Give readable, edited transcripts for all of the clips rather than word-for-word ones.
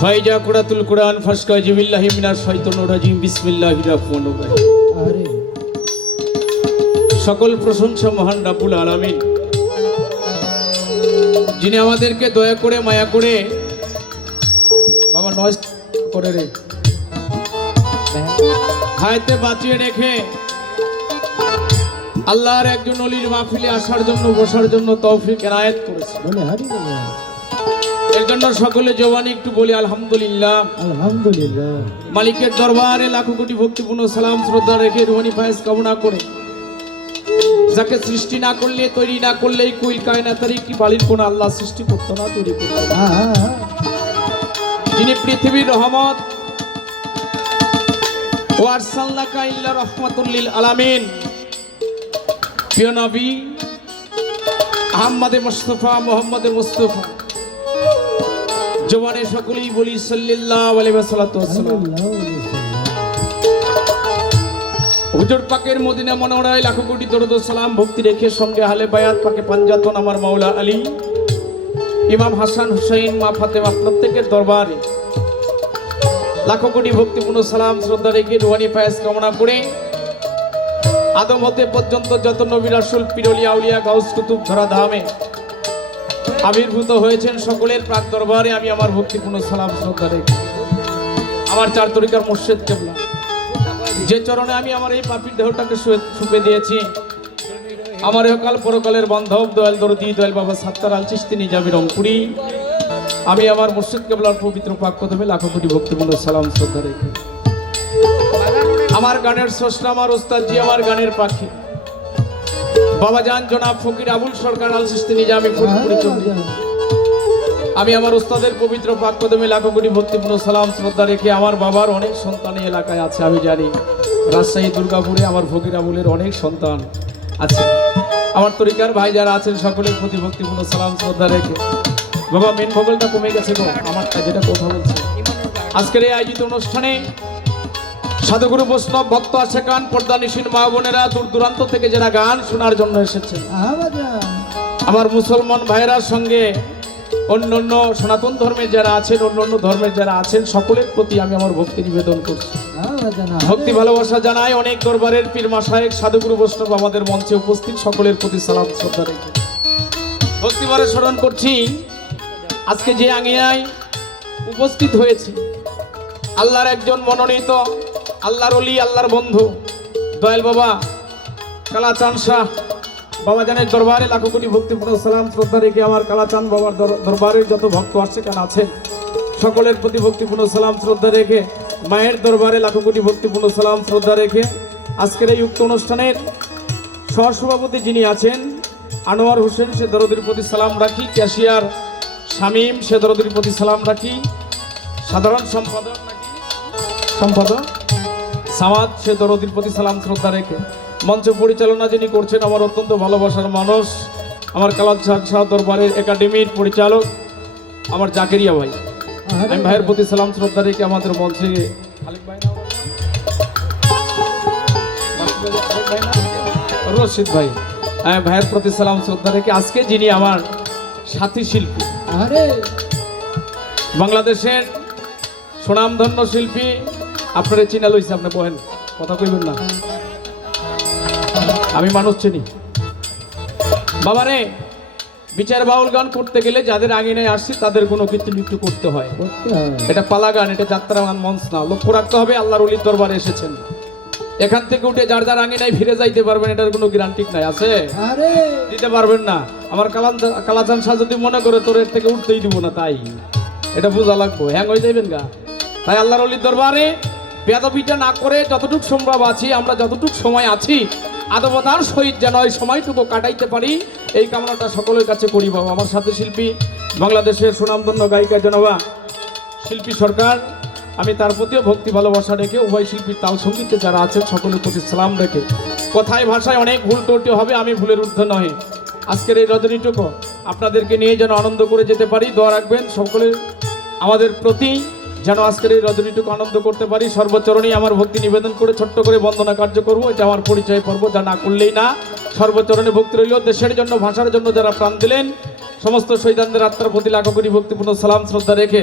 ফাইজা কুরাতুল কুরআন ফাসকাজি বিল্লাহি মিনাশ শাইতানির রাজিম বিসমিল্লাহির রহমানির রহিম। সকল প্রশংসা মহান রব্বুল আলামিন, যিনি আমাদেরকে দয়া করে মায়া করে বাবা নয় করে রে হায়াতে বাঁচিয়ে রেখে আল্লাহর একজন ওলির মাহফিলে আসার জন্য বসার জন্য তৌফিক এনায়েত করেছে। এর জন্য সকলে জবানি একটু বলি আলহামদুলিল্লাহ। আলহামদুলিল্লাহ। মালিকের দরবারে লাখো কোটি ভক্তিপূর্ণ সালাম শ্রদ্ধা রেখে রুহানি ফায়েজ কামনা করে, যাকে সৃষ্টি না করলে তৈরি না করলে এই কুল কায়নাতের কি বালির কোন আল্লাহ সৃষ্টি করতো না, তৈরি করতো না, যিনি পৃথিবীর রহমত ও আরসালনাকা ইল্লা রাহমাতুল লিল আলামিন, প্রিয় নবী আহমদে মুস্তাফা মুহাম্মদে মুস্তাফা জবানে সকলেই বলি সাল্লাল্লাহু আলাইহি ওয়াসাল্লাম। হুজুর পাকের মদিনা মনোহরায় লাখো কোটি দরুদ ও সালাম ভক্তি রেখে সঙ্গে আহলে বায়াত পাকে পাঞ্জাতন আমার মাওলা আলী ইমাম হাসান হুসাইন মা ফাতেমা প্রত্যেকের দরবারে লাখো কোটি ভক্তিপূর্ণ সালাম শ্রদ্ধা রেখে রুহানি ফায়েজ কামনা করে আদম হতে পর্যন্ত যত নবী রাসূল পীর ওলিয়া আউলিয়া গাউস কুতুব ধরা ধামে আবির্ভূত হয়েছেন সকলের প্রাক দরবারে আমি আমার ভক্তিপূর্ণ সালাম শ্রদ্ধা রেখে আমার চার তরিকার মুর্শিদ কেবলা যে চরণে আমি আমার এই পাপীর দেহটাকে ছুপে দিয়েছি, আমার এহকাল পরকালের বান্ধব দয়াল দরদি দয়াল বাবা সাত্তার আল চিশতি নিজামী রংপুরি, আমি আমার মুর্শিদ কেবলার পবিত্র পাক কদমে লাখো কোটি ভক্তিপূর্ণ সালাম শ্রদ্ধা রেখে আমার গানের স্রষ্টা আমার ওস্তাদ জি আমার গানের পাখি বাবা জান জনাব ফকির আবুল সরকার আল চিশতি নিজামী ফরিদপুরি চৌধুরী, আমি আমার ওস্তাদের পবিত্র পাক কদমে লাখো কোটি ভক্তিপূর্ণ সালাম শ্রদ্ধা রেখে আমার বাবার অনেক সন্তান এই এলাকায় আছে, আমি জানি রাজশাহী দুর্গাপুরে আমার ফকির আবুলের অনেক সন্তান আছে, আমার তরিকার ভাই যারা আছেন সকলের প্রতি ভক্তিপূর্ণ সালাম শ্রদ্ধা রেখে বাবা মেন ভোগলটা কমে গেছে গো আমার যেটা কথা বলছে। আজকের এই আয়োজিত অনুষ্ঠানে সাধুগুরু বৈষ্ণব ভক্ত আশেকান পর্দা নিশিন মা বোনেরা দূর দূরান্ত থেকে যারা গান শোনার জন্য এসেছেন, আমার মুসলমান ভাইয়েরার সঙ্গে অন্য সনাতন ধর্মের যারা আছেন অন্য ধর্মের যারা আছেন সকলের প্রতি আমি আমার ভক্তি নিবেদন করছি, ভক্তি ভালোবাসা জানাই। অনেক দরবারের পীর মাশায়েখ সাধুগুরু বৈষ্ণব আমাদের মঞ্চে উপস্থিত, সকলের প্রতি সালাম শ্রদ্ধা রেখে ভক্তিভরে স্মরণ করছি আজকে যে আঙিনায় উপস্থিত হয়েছে আল্লাহর একজন মনোনীত আল্লাহর ওলি আল্লাহর বন্ধু দয়াল বাবা কালাচাঁদ শাহ বাবা জানের দরবারে লাখো কোটি ভক্তিপূর্ণ সালাম শ্রদ্ধা রেখে আমার কালাচাঁদ বাবার দরবারের যত ভক্ত আশেকান আছেন সকলের প্রতি ভক্তিপূর্ণ সালাম শ্রদ্ধা রেখে মায়ের দরবারে লাখো কোটি ভক্তিপূর্ণ সালাম শ্রদ্ধা রেখে আজকের এই উক্ত অনুষ্ঠানের সহসভাপতি যিনি আছেন আনোয়ার হোসেন সে দরদির প্রতি সালাম রাখি, ক্যাশিয়ার শামীম সে দরদির প্রতি সালাম রাখি, সাধারণ সম্পাদক সামাদ সে দরদির প্রতি সালাম শ্রদ্ধা রেখে মঞ্চ পরিচালনা যিনি করছেন আমার অত্যন্ত ভালোবাসার মানুষ আমার কালাচাঁদ শাহ দরবারের একাডেমির পরিচালক আমার জাকেরিয়া ভাই, আমি ভাইয়ের প্রতি সালাম শ্রদ্ধা রেখে আমাদের মঞ্চে রশিদ ভাই ভাইয়ের প্রতি সালাম শ্রদ্ধা রেখে আজকে যিনি আমার সাথী শিল্পী বাংলাদেশের সুনামধন্য শিল্পী আপনারা চিনা লইছে, আপনি বহেন কথা কইবেন না, আমি মানুষ চিনি বাবারে। বিচার বাউল গান করতে গেলে যাদের আঙিনায় আসছি তাদের কোনো কিছু একটু করতে হয়, এটা পালা গান, এটা যাত্রা গান মঞ্চ না। লক্ষ্য রাখতে হবে আল্লাহর ওলির দরবারে এসেছেন, এখান থেকে উঠে যার যার আঙিনায় ফিরে যাইতে পারবেন এটার কোনো গ্যারান্টি নাই, আছে দিতে পারবেন না। আমার কালাচাঁদ শাহ যদি মনে করে তোর এর থেকে উঠতেই দিব না, তাই এটা বোঝা লাগবো, হ্যাং হয়ে যাইবেন গা। তাই আল্লাহর ওলির দরবারে বেয়াদবিটা না করে যতটুকু সম্ভব আছি আমরা যতটুকু সময় আছি আদবতার সহিত যেন ওই সময়টুকু কাটাইতে পারি এই কামনাটা সকলের কাছে করি বাবা। আমার সাথে শিল্পী বাংলাদেশের সুনামধন্য গায়িকা জনবা শিল্পী সরকার, আমি তার প্রতিও ভক্তি ভালোবাসা রেখে উভয় শিল্পীর তাল সঙ্গীতে যারা আছেন সকলের প্রতি সালাম রেখে কথায় ভাষায় অনেক ভুল ত্রুটি হবে, আমি ভুলের ঊর্ধ্বে নহে। আজকের এই রজনীটুকু আপনাদেরকে নিয়ে যেন আনন্দ করে যেতে পারি, দোয়া রাখবেন সকলের আমাদের প্রতি যেন আজকের এই রজনীটুকু আনন্দ করতে পারি। সর্বচরণেই আমার ভক্তি নিবেদন করে ছোট্ট করে বন্দনা কার্য করবো, এটা আমার পরিচয় পর্ব, যা না করলেই না। সর্বচরণে ভক্তি রইল। দেশের জন্য ভাষার জন্য যারা প্রাণ দিলেন সমস্ত শহীদদের আত্মার প্রতি লাখো কোটি ভক্তিপূর্ণ সালাম শ্রদ্ধা রেখে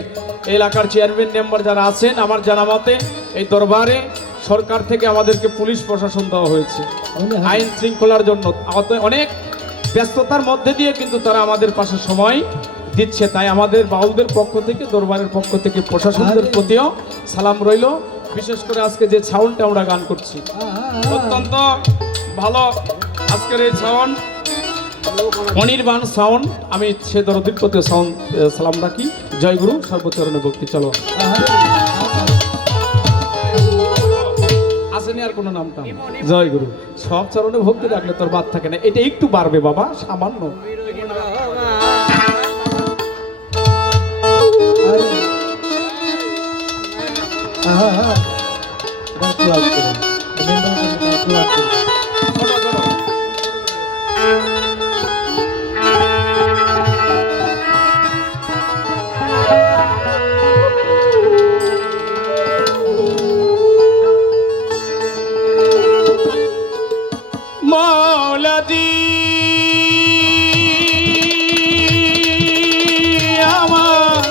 এই এলাকার চেয়ারম্যান মেম্বার যারা আছেন, আমার জানা মতে এই দরবারে সরকার থেকে আমাদেরকে পুলিশ প্রশাসন দেওয়া হয়েছে আইন শৃঙ্খলার জন্য। অনেক ব্যস্ততার মধ্যে দিয়ে কিন্তু তারা আমাদের পাশে সময় দিচ্ছে, তাই আমাদের বাউলদের পক্ষ থেকে, দরবারের পক্ষ থেকে প্রশাসনদের প্রতিও সালাম রইল। বিশেষ করে আজকে যে সাউন্ডটা আমরা গান করছি অত্যন্ত ভালো, আজকের এই সাউন্ড অনির্বাণ সাউন্ড, আমি সে দরদির প্রতি সালাম রাখি। জয় গুরু, সর্বচরণে ভক্তি। চলো আসেনি আর কোনো নামটা? জয় গুরু। সব চরণে ভক্তি রাখলে তোর বাদ থাকে না, এটা একটু বাড়বে বাবা, সামান্য। মৌলাদি আমার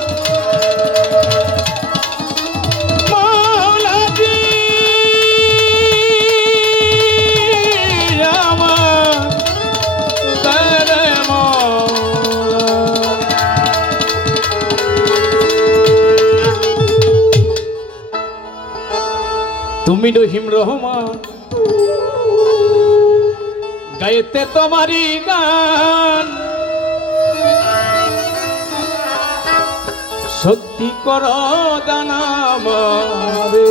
মৌলাদি আমার তারে মৌলা তুমি রহিম রহমান গাইতে তোমারি গান শক্তি কর দানা আমারে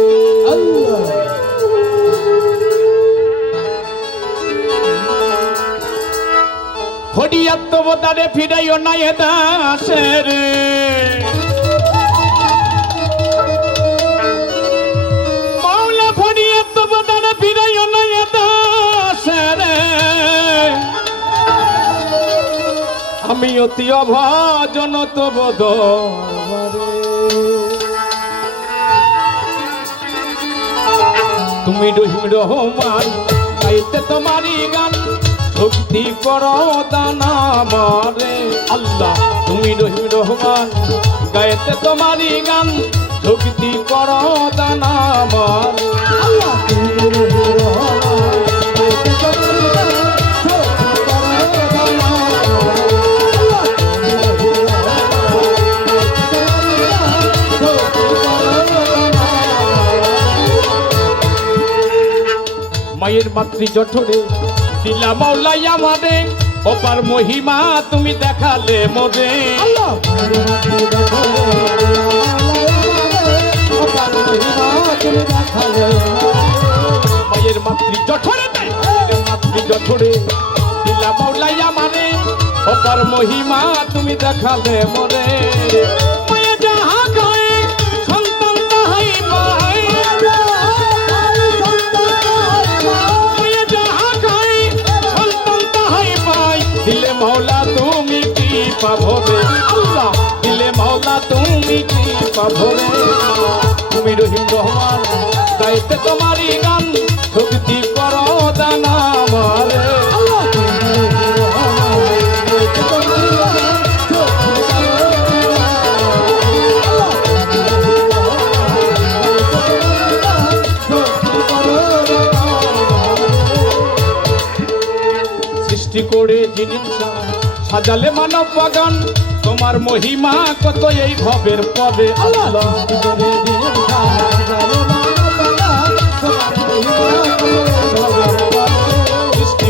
ফড়িয়াত্মবতারে ফিরাইও না এ দাসের মাওলা, ফড়িয়াত্মবতারে ফিরাইও না এ দাসের আমি অতি অভাজন তব দরবারে। তুমি রহিম রহমান গাইতে তোমারি গান শক্তি করো দানা আমারে আল্লাহ। তুমি রহিম রহমান গাইতে তোমারি গান শক্তি করো দানা আমারে আল্লাহ। তুমি রহিম রহমান গাইতে তোমারি গান মায়ের মাতৃ জঠরে দিলা মাওলাই আমারে অপার মহিমা তুমি দেখালে মোরে মায়ের মাতৃ জঠরে দিলা মাওলাই আমারে অপার মহিমা তুমি দেখালে মোরে দিলে মৌলা তুমি কি পাভরে আল্লাহ, দিলে মৌলা তুমি কি পাভরে। তুমি রহিম রহমান গাইতে তোমারি গান শক্তি করো দানা আমারে সৃষ্টি করে জিনিস সাজালে মানব বাগান তোমার মহিমা কত এই ভবের পদে আল্লাহ। সৃষ্টি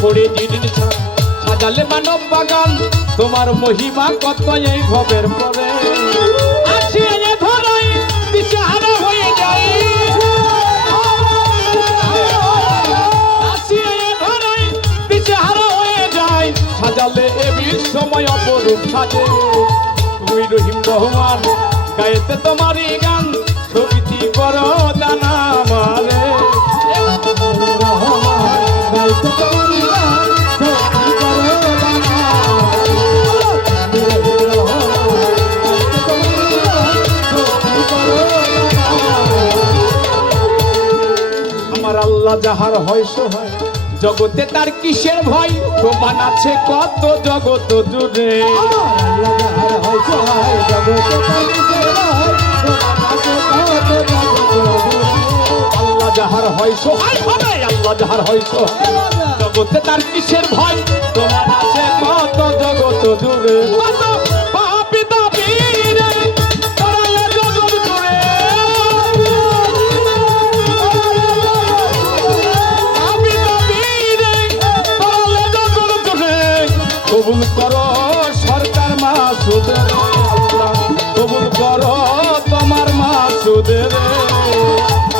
করে জিনিস সাজালে মানব বাগান তোমার মহিমা কত এই ভবের পদে আসিয়ে ধরাই দিশেহারা হয়ে যায় সাজালে এ বিশ্বময় অপরূপ সাজে। তুমি রহিম রহমান গাইতে তোমারি গান শক্তি করো দানা আমারে আমার আল্লাহ যাহার হয় সহায় জগতে তার কিসের ভয় প্রমাণ আছে কত জগত জুড়ে আল্লাহ যাহার হয় সহায় হবে আল্লাহ যাহার হয় সহায় জগতে তার কিসের ভয় প্রমাণ আছে কত জগত জুড়ে কবুল করো সরকার মাসুদের কবুল করো তোমার মাসুদের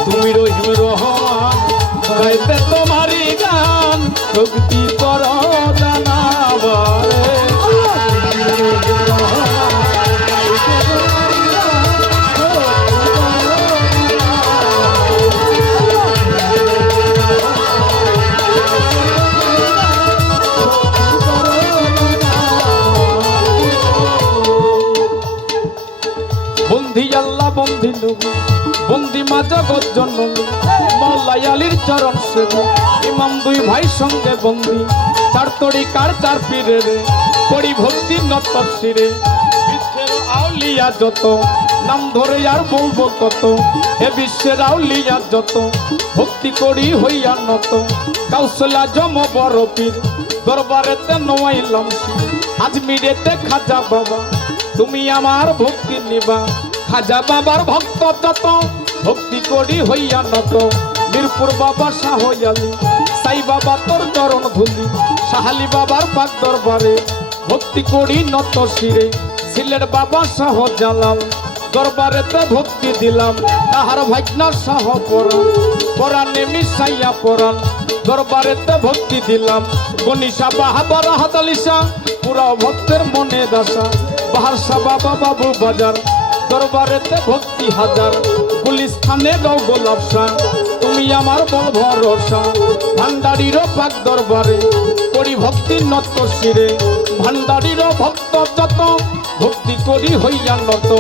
তুমি রহিম রহমান গাইতে তোমারই গান ভক্তি করো জানাবারে বন্দি আল্লাহ বন্দি নবী বন্দি মা জগৎ জননী মওলা আলীর চরণ সেবা ইমাম দুই ভাই সঙ্গে বন্দি চার তরিকার চার পীরের করি ভক্তি নত শিরে বিশ্বের আউলিয়া যত নাম ধরে আর বলবো কত এ বিশ্বের আউলিয়া যত ভক্তি করি হইয়া নত কাউসলা জম বড় পীর দরবারেতে নোয়াইলাম আজমিরেতে খাজা বাবা তুমি আমার ভক্তি নিবা খাজা বাবার ভক্ত যত ভক্তি করি হইয়া নত মিরপুর বাবা শাহ আলী সাই বাবা তোর চরণ ধুলি শাহালি বাবার পাক দরবারে ভক্তি করি নত শিরে সিলেট বাবা শাহ জালাল দরবারেতে ভক্তি দিলাম তাহার ভাইনা শাহ পরাণ পরাণে মিশাইয়া পরাণ দরবারেতে ভক্তি দিলাম গনিশা বাহাদুর হাতালিশা পুরা ভক্তের মনে দাসা বাহার শাহ বাবা বাবু বাজার দরবারেতে ভক্তি হাজার গুলিস্থানে গাও গোলাপসা তুমি আমার বল ভরসা ভান্ডারির পাক দরবারে করি ভক্তি নত শিরে ভান্ডারির ভক্ত যত ভক্তি করি হইয়া নত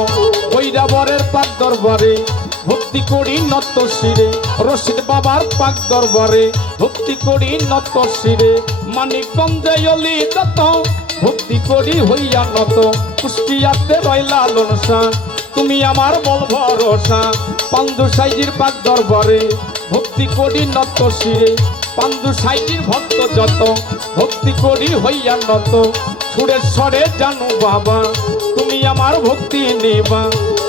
বৈরাবরের পাক দরবারে ভক্তি করি নত শিরে রশিদ বাবার পাক দরবারে ভক্তি করি নত শিরে মানিকগঞ্জে অলি যত ভক্তি করি হইয়া নত কুষ্টিয়াতে রয়লা লনসা তুমি আমার বল ভরসা পান্দু সাইজির পাক দরবারে ভক্তি করি নত শিরে পান্দু সাইজির ভক্ত যত ভক্তি করি হইয়া নত সুরেশ্বরে জানু বাবা তুমি আমার ভক্তি নেবা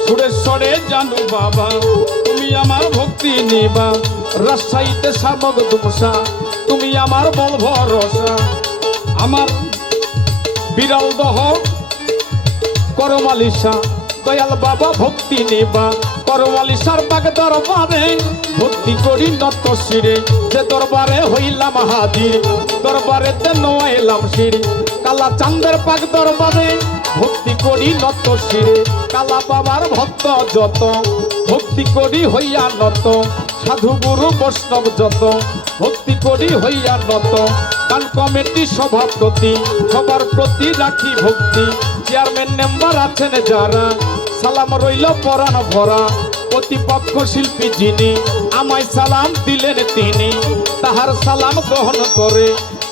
সুরেশ্বরে জানু বাবা তুমি আমার ভক্তি নেবা রাজশাহীতে শামক দুমসা তুমি আমার বল ভরসা আমার বিরল দহ করমালিশা দয়াল বাবা ভক্তি নেবা করমালিশার পাক দরবারে ভক্তি করি নত শিরে যে দরবারে হইলাম হাজির দরবারেতে নোয়াইলাম শির কালা চান্দের পাক দরবারে ভক্তি করি নত শিরে কালা বাবার ভক্ত যত ভক্তি করি হইয়া নত সাধু গুরু বৈষ্ণব যত ভক্তি করি হইয়া নত গান কমিটি সভাপতি সবার প্রতি রাখি ভক্তি চেয়ারম্যান মেম্বার আছেন যারা সালাম রইল পরাণ ভরা প্রতিপক্ষ শিল্পী যিনি আমায় সালাম দিলেন তিনি তাহার সালাম গ্রহণ করে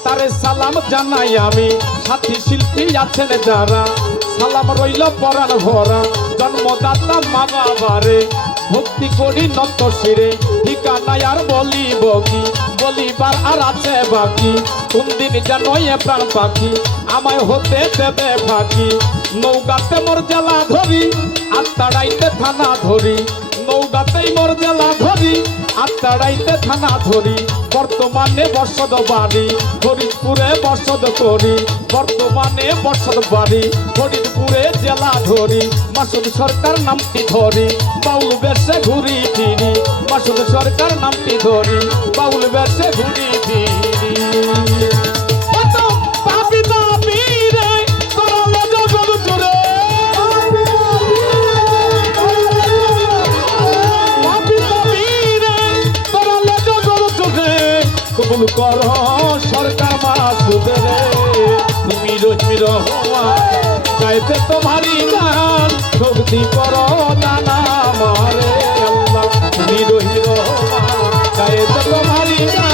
তারে সালাম জানাই আমি সাথী শিল্পী আছেন যারা সালাম রইল পরাণ ভরা জন্মদাতা মা বাবারে ভক্তি করি নত শিরে ঠিকানায় আর বলিব কি বলিবার আর আছে বাকি কোন দিন জানোই প্রাণ পাখি আমায় হতে দেবে ফাঁকি নৌকাতে মোর জেলা ধরি আত্মাড়াইতে থানা ধরি নৌকাতেই মোর জেলা ধরি আত্মাড়াইতে থানা ধরি বর্তমানে বসত বাড়ি ফরিদপুরে বসত করি বর্তমানে বসত বাড়ি ফরিদপুরে জেলা ধরি মাসুদ সরকার নামটি ধরি বাউল বেশে ঘুরি ফিরি মাসুদ সরকার নামটি ধরি বাউল বেশে ঘুরি ফিরি কবুল করো সরকার মাসুদের তুমি রহিম রহমান গাইতে তোমারই গান ভক্তি করো নানা মারে আল্লাহ তুমি রহিম রহমান গাইতে তোমারই গান